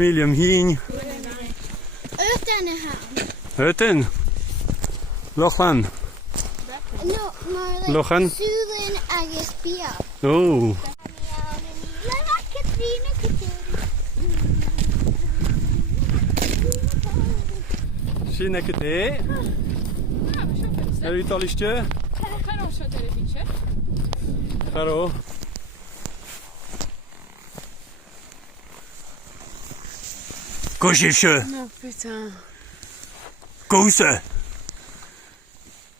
smiel Mhaighdean. Hurten. Lochlan. No, more like Lochan. Sulan agus Bia. Oh. Sin ek het hè? Heb je het al eens tje? Kan zo televisie. Hallo. Koosje. No, putain. Koose.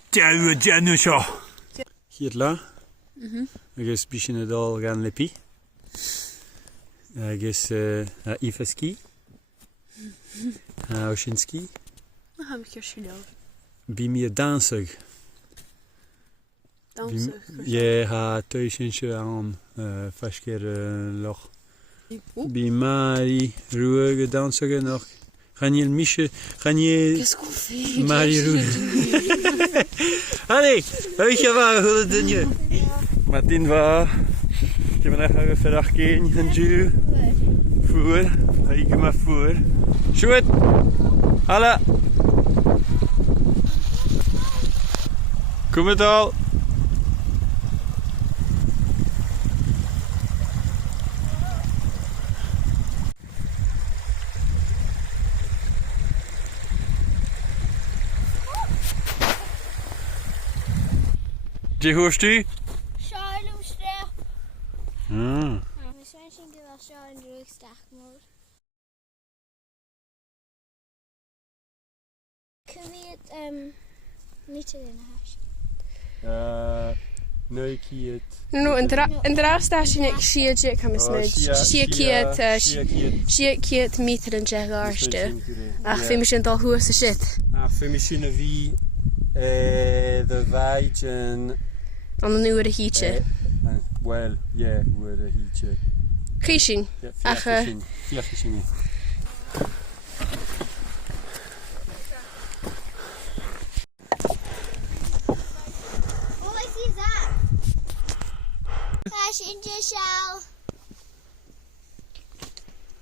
Tjau zo. Hier la. Agus bisschen het al gaan lepi. Agus Ifaski. Oshinski. Dan heb ik je schilder. Bimir dansig. Dansig. Je ha tuisje aan vasker loch. Bimari ruige dansige nog. Gaan je misje? Gaan je? Qu'est-ce qu'on fait? Marie ruige. Allez, weet je waar hoe het je? Martin va. Ik heb nog even verder gaan en ju. Voer, ik maar voer. Shoot. Alla. Kom het al. Je hoort u? Charlotte. Ah. Misschien vind ik wel zo in de rugstag moet. Kun je het niet in huis? Nee, ik zie het. No, en draagstaasje ik zie het, ik ga me smidgen. Zie ik het meter en zeg arste. Ach, vind misschien al hoe ze zit. Ach, vind misschien wie de wijten. Dan een nieuwe gietje. Well, yeah, we gietje. Giesje. Ach, vier giesje.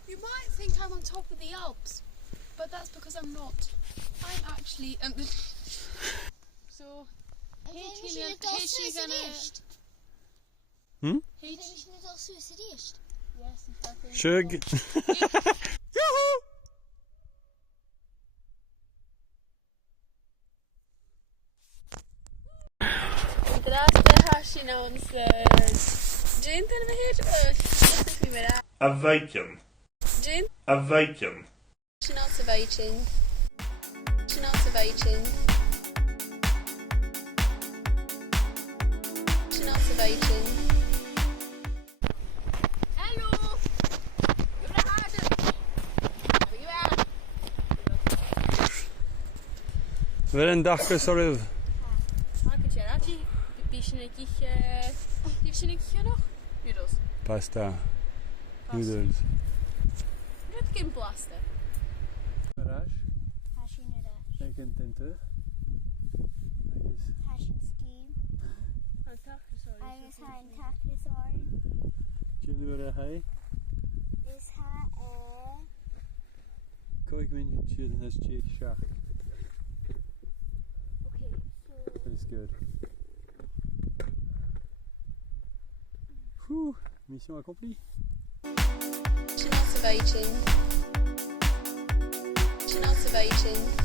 You might think I'm on top of the Alps, but that's because I'm not. I'm actually so. Heet je gonna? Hm? Heet je het al zo serieus? Yes, exactly. Shug. Joehoe! Draagste haasje nou ons Jane dan we hier dat is niet meer aan. A wijtje. Jane? A wijtje. Schnauze weitchen. Schnauze weitchen. Schnauze weitchen. Hallo! Jullie haden! Weer een dag sorry. Maak het je raadje. Piefje nog? Noedels. Pasta. Noedels. Net geen plasten. Garage. Hashin het. Ik ken tente. Hashin ski. Agus ha een tachtisor. Tjinure hij. Is ha Kijk minutje dan is het schach. Okay, so That's good. Whew, mission accomplie. Schnauze weitchen. Schnauze weitchen.